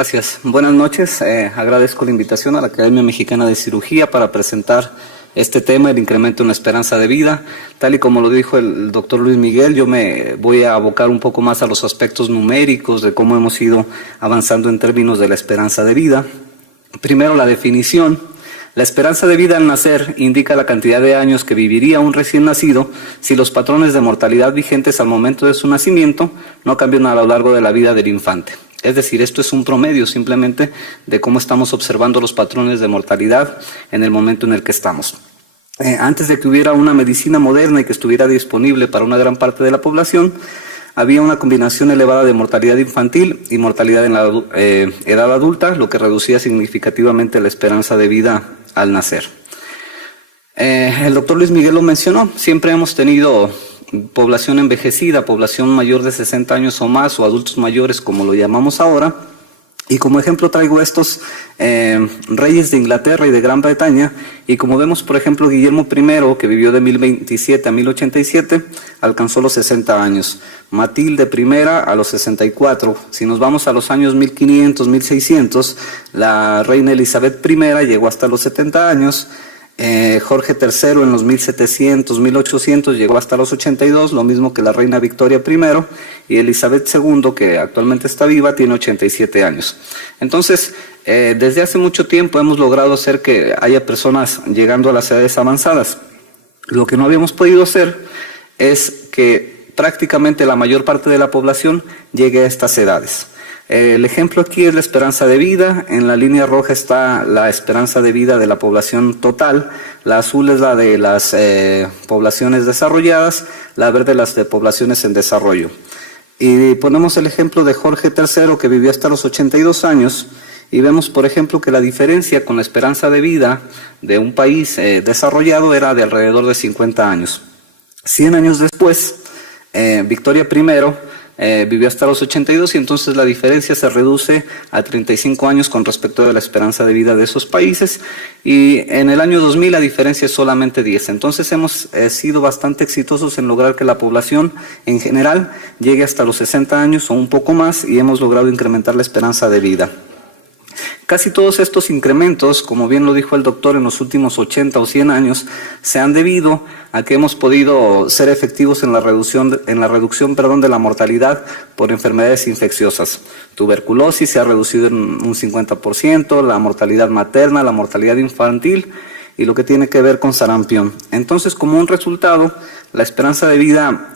Gracias. Buenas noches. Agradezco la invitación a la Academia Mexicana de Cirugía para presentar este tema, el incremento en la esperanza de vida. Tal y como lo dijo el doctor Luis Miguel, yo me voy a abocar un poco más a los aspectos numéricos de cómo hemos ido avanzando en términos de la esperanza de vida. Primero, la definición. La esperanza de vida al nacer indica la cantidad de años que viviría un recién nacido si los patrones de mortalidad vigentes al momento de su nacimiento no cambian a lo largo de la vida del infante. Es decir, esto es un promedio simplemente de cómo estamos observando los patrones de mortalidad en el momento en el que estamos. Antes de que hubiera una medicina moderna y que estuviera disponible para una gran parte de la población, había una combinación elevada de mortalidad infantil y mortalidad en la edad adulta, lo que reducía significativamente la esperanza de vida al nacer. El doctor Luis Miguel lo mencionó, siempre hemos tenido población envejecida, población mayor de 60 años o más, o adultos mayores como lo llamamos ahora, y como ejemplo traigo estos reyes de Inglaterra y de Gran Bretaña, y como vemos, por ejemplo, Guillermo I, que vivió de 1027 a 1087, alcanzó los 60 años. Matilde I a los 64. Si nos vamos a los años 1500, 1600, la reina Elizabeth I llegó hasta los 70 años. Jorge III en los 1700, 1800 llegó hasta los 82, lo mismo que la reina Victoria I, y Elizabeth II, que actualmente está viva, tiene 87 años. Entonces, desde hace mucho tiempo hemos logrado hacer que haya personas llegando a las edades avanzadas. Lo que no habíamos podido hacer es que prácticamente la mayor parte de la población llegue a estas edades. El ejemplo aquí es la esperanza de vida. En la línea roja está la esperanza de vida de la población total, la azul es la de las poblaciones desarrolladas, la verde las de poblaciones en desarrollo. Y ponemos el ejemplo de Jorge III, que vivió hasta los 82 años, y vemos, por ejemplo, que la diferencia con la esperanza de vida de un país desarrollado era de alrededor de 50 años. 100 años después, Victoria I vivió hasta los 82 y entonces la diferencia se reduce a 35 años con respecto a la esperanza de vida de esos países, y en el año 2000 la diferencia es solamente 10. Entonces hemos sido bastante exitosos en lograr que la población en general llegue hasta los 60 años o un poco más, y hemos logrado incrementar la esperanza de vida. Casi todos estos incrementos, como bien lo dijo el doctor, en los últimos 80 o 100 años, se han debido a que hemos podido ser efectivos en la reducción de la mortalidad por enfermedades infecciosas. Tuberculosis se ha reducido en un 50%, la mortalidad materna, la mortalidad infantil y lo que tiene que ver con sarampión. Entonces, como un resultado, la esperanza de vida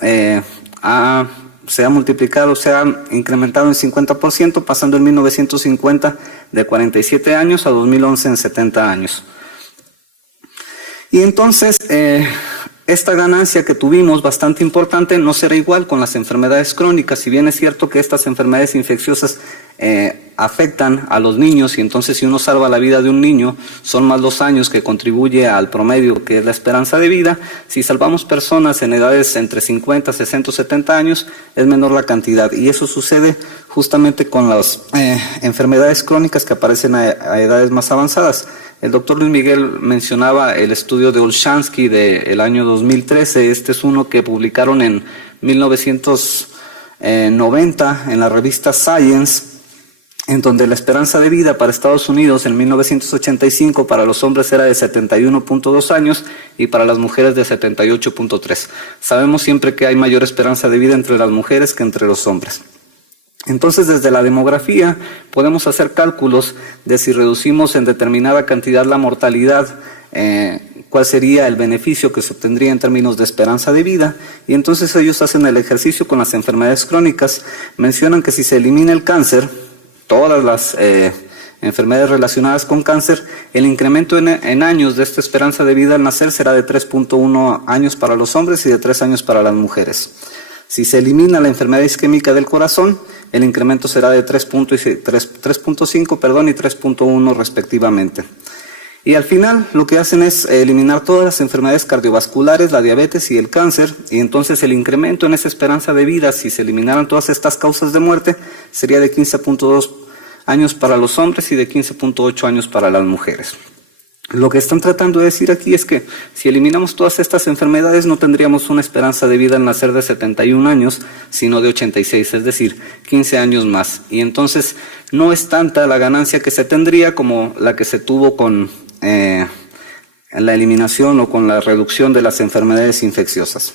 se ha multiplicado, se ha incrementado en 50%, pasando en 1950 de 47 años a 2011 en 70 años. Y entonces, esta ganancia que tuvimos, bastante importante, no será igual con las enfermedades crónicas. Si bien es cierto que estas enfermedades infecciosas afectan a los niños, y entonces si uno salva la vida de un niño, son más los años que contribuye al promedio, que es la esperanza de vida. Si salvamos personas en edades entre 50, 60, 70 años, es menor la cantidad. Y eso sucede justamente con las enfermedades crónicas que aparecen a edades más avanzadas. El doctor Luis Miguel mencionaba el estudio de Olshansky del año 2013. Este es uno que publicaron en 1990 en la revista Science, en donde la esperanza de vida para Estados Unidos en 1985 para los hombres era de 71.2 años y para las mujeres de 78.3. Sabemos siempre que hay mayor esperanza de vida entre las mujeres que entre los hombres. Entonces, desde la demografía podemos hacer cálculos de si reducimos en determinada cantidad la mortalidad, cuál sería el beneficio que se obtendría en términos de esperanza de vida, y entonces ellos hacen el ejercicio con las enfermedades crónicas. Mencionan que si se elimina el cáncer, todas las enfermedades relacionadas con cáncer, el incremento en años de esta esperanza de vida al nacer será de 3.1 años para los hombres y de 3 años para las mujeres. Si se elimina la enfermedad isquémica del corazón, el incremento será de 3.5 y 3.1 respectivamente. Y al final lo que hacen es eliminar todas las enfermedades cardiovasculares, la diabetes y el cáncer, y entonces el incremento en esa esperanza de vida, si se eliminaran todas estas causas de muerte, sería de 15.2 años para los hombres y de 15.8 años para las mujeres. Lo que están tratando de decir aquí es que si eliminamos todas estas enfermedades no tendríamos una esperanza de vida al nacer de 71 años, sino de 86, es decir, 15 años más. Y entonces no es tanta la ganancia que se tendría como la que se tuvo con la eliminación o con la reducción de las enfermedades infecciosas.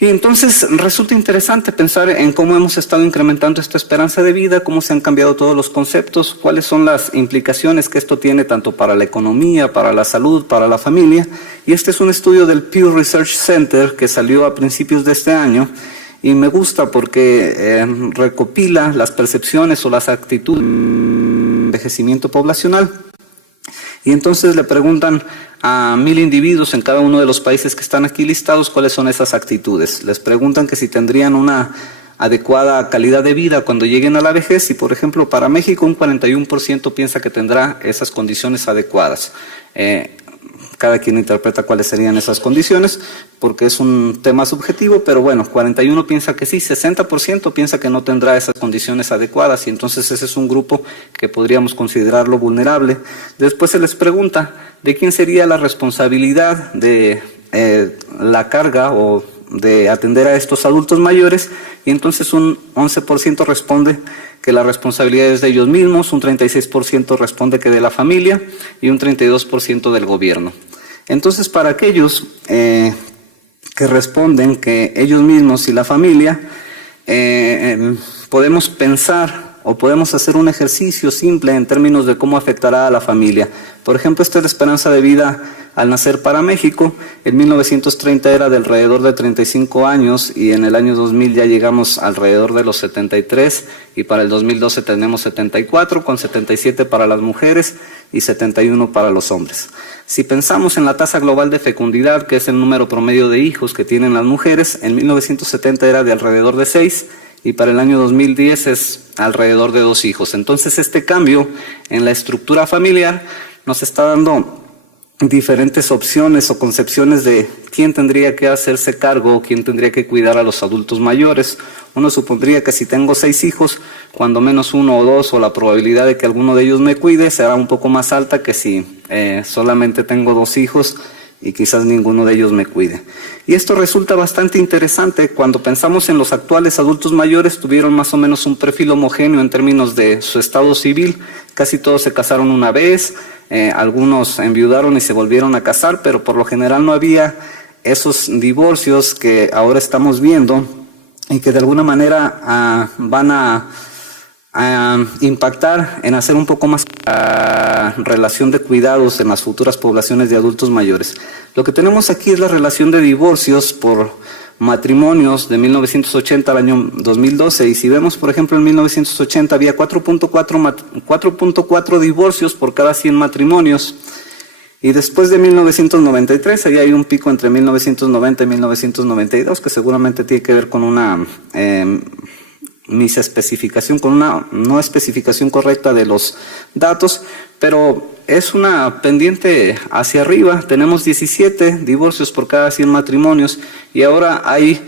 Y entonces resulta interesante pensar en cómo hemos estado incrementando esta esperanza de vida, cómo se han cambiado todos los conceptos, cuáles son las implicaciones que esto tiene tanto para la economía, para la salud, para la familia. Y este es un estudio del Pew Research Center que salió a principios de este año y me gusta porque recopila las percepciones o las actitudes de envejecimiento poblacional. Y entonces le preguntan a 1,000 individuos en cada uno de los países que están aquí listados cuáles son esas actitudes. Les preguntan que si tendrían una adecuada calidad de vida cuando lleguen a la vejez y, por ejemplo, para México un 41% piensa que tendrá esas condiciones adecuadas. Cada quien interpreta cuáles serían esas condiciones porque es un tema subjetivo, pero bueno, 41 piensa que sí, 60% piensa que no tendrá esas condiciones adecuadas y entonces ese es un grupo que podríamos considerarlo vulnerable. Después se les pregunta de quién sería la responsabilidad de la carga o de atender a estos adultos mayores y entonces un 11% responde que la responsabilidad es de ellos mismos, un 36% responde que de la familia y un 32% del gobierno. Entonces, para aquellos que responden que ellos mismos y la familia, podemos pensar o podemos hacer un ejercicio simple en términos de cómo afectará a la familia. Por ejemplo, esta es la esperanza de vida al nacer para México. En 1930 era de alrededor de 35 años y en el año 2000 ya llegamos alrededor de los 73 y para el 2012 tenemos 74, con 77 para las mujeres y 71 para los hombres. Si pensamos en la tasa global de fecundidad, que es el número promedio de hijos que tienen las mujeres, en 1970 era de alrededor de 6 y para el año 2010 es alrededor de 2 hijos. Entonces este cambio en la estructura familiar nos está dando diferentes opciones o concepciones de quién tendría que hacerse cargo, quién tendría que cuidar a los adultos mayores. Uno supondría que si tengo 6 hijos, cuando menos 1 o 2 o la probabilidad de que alguno de ellos me cuide será un poco más alta que si solamente tengo 2 hijos y quizás ninguno de ellos me cuide. Y esto resulta bastante interesante cuando pensamos en los actuales adultos mayores, tuvieron más o menos un perfil homogéneo en términos de su estado civil, casi todos se casaron una vez, algunos enviudaron y se volvieron a casar, pero por lo general no había esos divorcios que ahora estamos viendo y que de alguna manera van a impactar en hacer un poco más la relación de cuidados en las futuras poblaciones de adultos mayores. Lo que tenemos aquí es la relación de divorcios por matrimonios de 1980 al año 2012 y si vemos por ejemplo en 1980 había 4.4 divorcios por cada 100 matrimonios y después de 1993 ahí hay un pico entre 1990 y 1992 que seguramente tiene que ver con una misespecificación, con una no especificación correcta de los datos, pero es una pendiente hacia arriba. Tenemos 17 divorcios por cada 100 matrimonios y ahora hay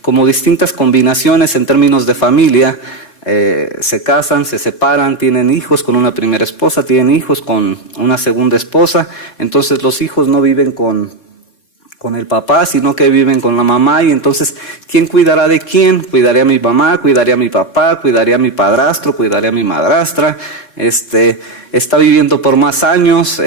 como distintas combinaciones en términos de familia. Se casan, se separan, tienen hijos con una primera esposa, tienen hijos con una segunda esposa, entonces los hijos no viven con el papá, sino que viven con la mamá y entonces, ¿quién cuidará de quién? ¿Cuidaré a mi mamá? ¿Cuidaré a mi papá? ¿Cuidaré a mi padrastro? ¿Cuidaré a mi madrastra? Está viviendo por más años,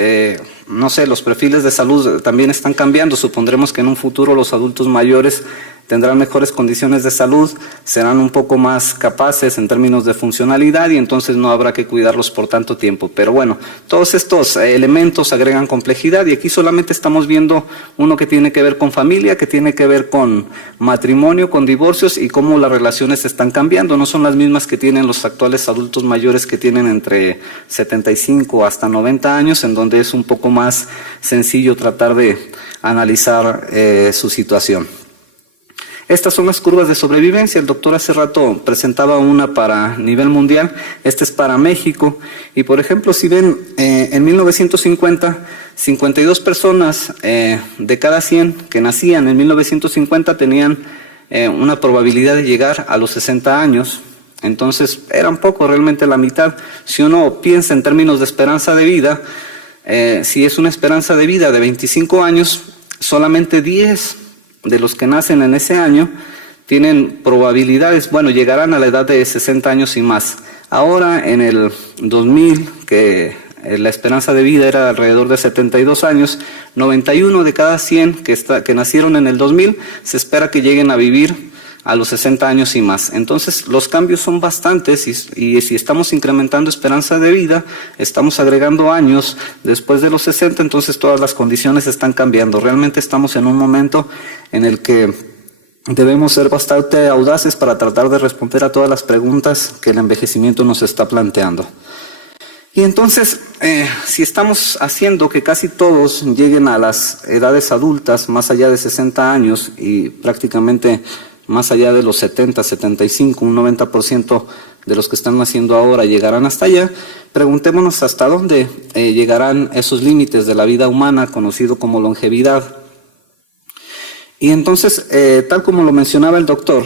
no sé, los perfiles de salud también están cambiando, supondremos que en un futuro los adultos mayores tendrán mejores condiciones de salud, serán un poco más capaces en términos de funcionalidad y entonces no habrá que cuidarlos por tanto tiempo. Pero bueno, todos estos elementos agregan complejidad y aquí solamente estamos viendo uno que tiene que ver con familia, que tiene que ver con matrimonio, con divorcios y cómo las relaciones están cambiando. No son las mismas que tienen los actuales adultos mayores que tienen entre 75 hasta 90 años, en donde es un poco más sencillo tratar de analizar su situación. Estas son las curvas de sobrevivencia. El doctor hace rato presentaba una para nivel mundial, esta es para México. Y por ejemplo, si ven, en 1950, 52 personas de cada 100 que nacían en 1950 tenían una probabilidad de llegar a los 60 años. Entonces, eran poco, realmente la mitad. Si uno piensa en términos de esperanza de vida, Si es una esperanza de vida de 25 años, solamente 10 de los que nacen en ese año tienen probabilidades, bueno, llegarán a la edad de 60 años y más. Ahora, en el 2000, que la esperanza de vida era alrededor de 72 años, 91 de cada 100 que nacieron en el 2000 se espera que lleguen a vivir a los 60 años y más. Entonces, los cambios son bastantes y si estamos incrementando esperanza de vida, estamos agregando años después de los 60, entonces todas las condiciones están cambiando. Realmente estamos en un momento en el que debemos ser bastante audaces para tratar de responder a todas las preguntas que el envejecimiento nos está planteando. Y entonces, si estamos haciendo que casi todos lleguen a las edades adultas, más allá de 60 años y prácticamente más allá de los 70, 75, un 90% de los que están naciendo ahora llegarán hasta allá, preguntémonos hasta dónde llegarán esos límites de la vida humana, conocido como longevidad. Y entonces, tal como lo mencionaba el doctor,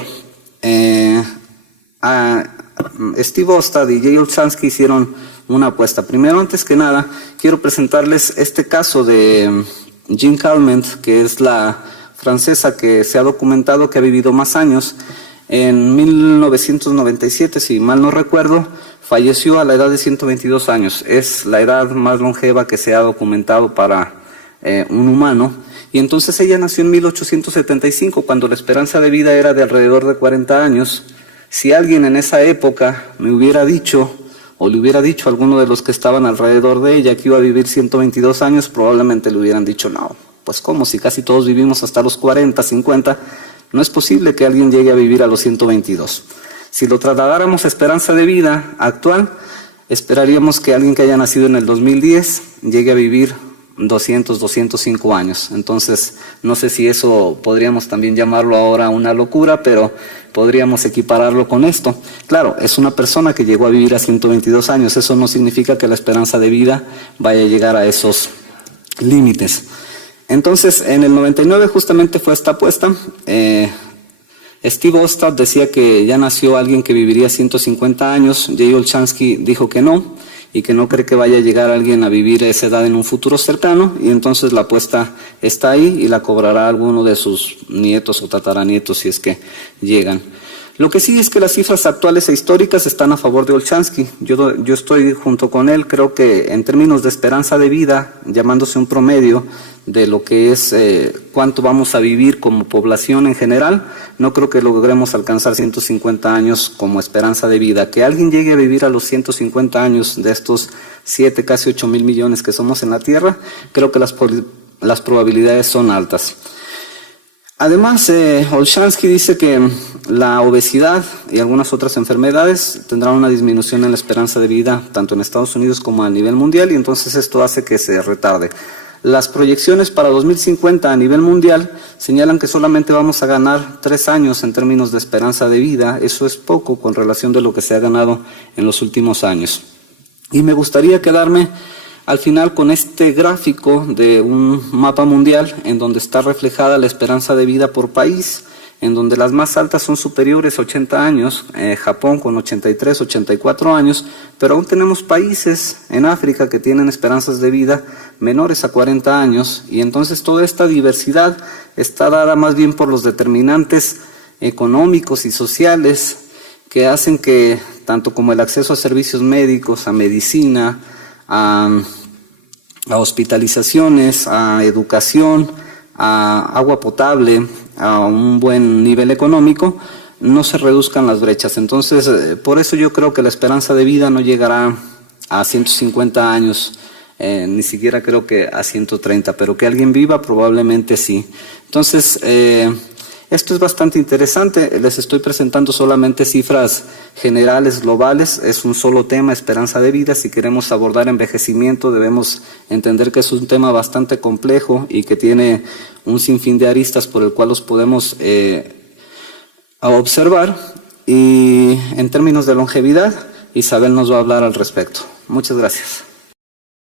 Steve Ostad y Jay Olshansky hicieron una apuesta. Primero, antes que nada, quiero presentarles este caso de Jean Calment, que es la francesa que se ha documentado que ha vivido más años. En 1997, si mal no recuerdo, falleció a la edad de 122 años. Es la edad más longeva que se ha documentado para un humano. Y entonces ella nació en 1875, cuando la esperanza de vida era de alrededor de 40 años. Si alguien en esa época me hubiera dicho, o le hubiera dicho a alguno de los que estaban alrededor de ella que iba a vivir 122 años, probablemente le hubieran dicho, no, pues ¿cómo? Si casi todos vivimos hasta los 40, 50, no es posible que alguien llegue a vivir a los 122. Si lo trasladáramos a esperanza de vida actual, esperaríamos que alguien que haya nacido en el 2010 llegue a vivir 200, 205 años. Entonces, no sé si eso podríamos también llamarlo ahora una locura, pero podríamos equipararlo con esto. Claro, es una persona que llegó a vivir a 122 años. Eso no significa que la esperanza de vida vaya a llegar a esos límites. Entonces, en el 99 justamente fue esta apuesta. Steve Ostad decía que ya nació alguien que viviría 150 años. Jay Olshansky dijo que no, y que no cree que vaya a llegar alguien a vivir a esa edad en un futuro cercano, y entonces la apuesta está ahí y la cobrará alguno de sus nietos o tataranietos si es que llegan. Lo que sí es que las cifras actuales e históricas están a favor de Olshansky. Yo estoy junto con él. Creo que en términos de esperanza de vida, llamándose un promedio de lo que es cuánto vamos a vivir como población en general, no creo que logremos alcanzar 150 años como esperanza de vida. Que alguien llegue a vivir a los 150 años de estos 7, casi 8 mil millones que somos en la Tierra, creo que las probabilidades son altas. Además, Olshansky dice que la obesidad y algunas otras enfermedades tendrán una disminución en la esperanza de vida, tanto en Estados Unidos como a nivel mundial, y entonces esto hace que se retarde. Las proyecciones para 2050 a nivel mundial señalan que solamente vamos a ganar 3 años en términos de esperanza de vida. Eso es poco con relación de lo que se ha ganado en los últimos años. Y me gustaría quedarme al final con este gráfico de un mapa mundial en donde está reflejada la esperanza de vida por país, en donde las más altas son superiores a 80 años, Japón con 83, 84 años, pero aún tenemos países en África que tienen esperanzas de vida menores a 40 años, y entonces toda esta diversidad está dada más bien por los determinantes económicos y sociales que hacen que, tanto como el acceso a servicios médicos, a medicina, a hospitalizaciones, a educación, a agua potable, a un buen nivel económico, no se reduzcan las brechas. Entonces, por eso yo creo que la esperanza de vida no llegará a 150 años, ni siquiera creo que a 130, pero que alguien viva probablemente sí. Entonces, esto es bastante interesante. Les estoy presentando solamente cifras generales, globales. Es un solo tema, esperanza de vida. Si queremos abordar envejecimiento, debemos entender que es un tema bastante complejo y que tiene un sinfín de aristas por el cual los podemos observar. Y en términos de longevidad, Isabel nos va a hablar al respecto. Muchas gracias.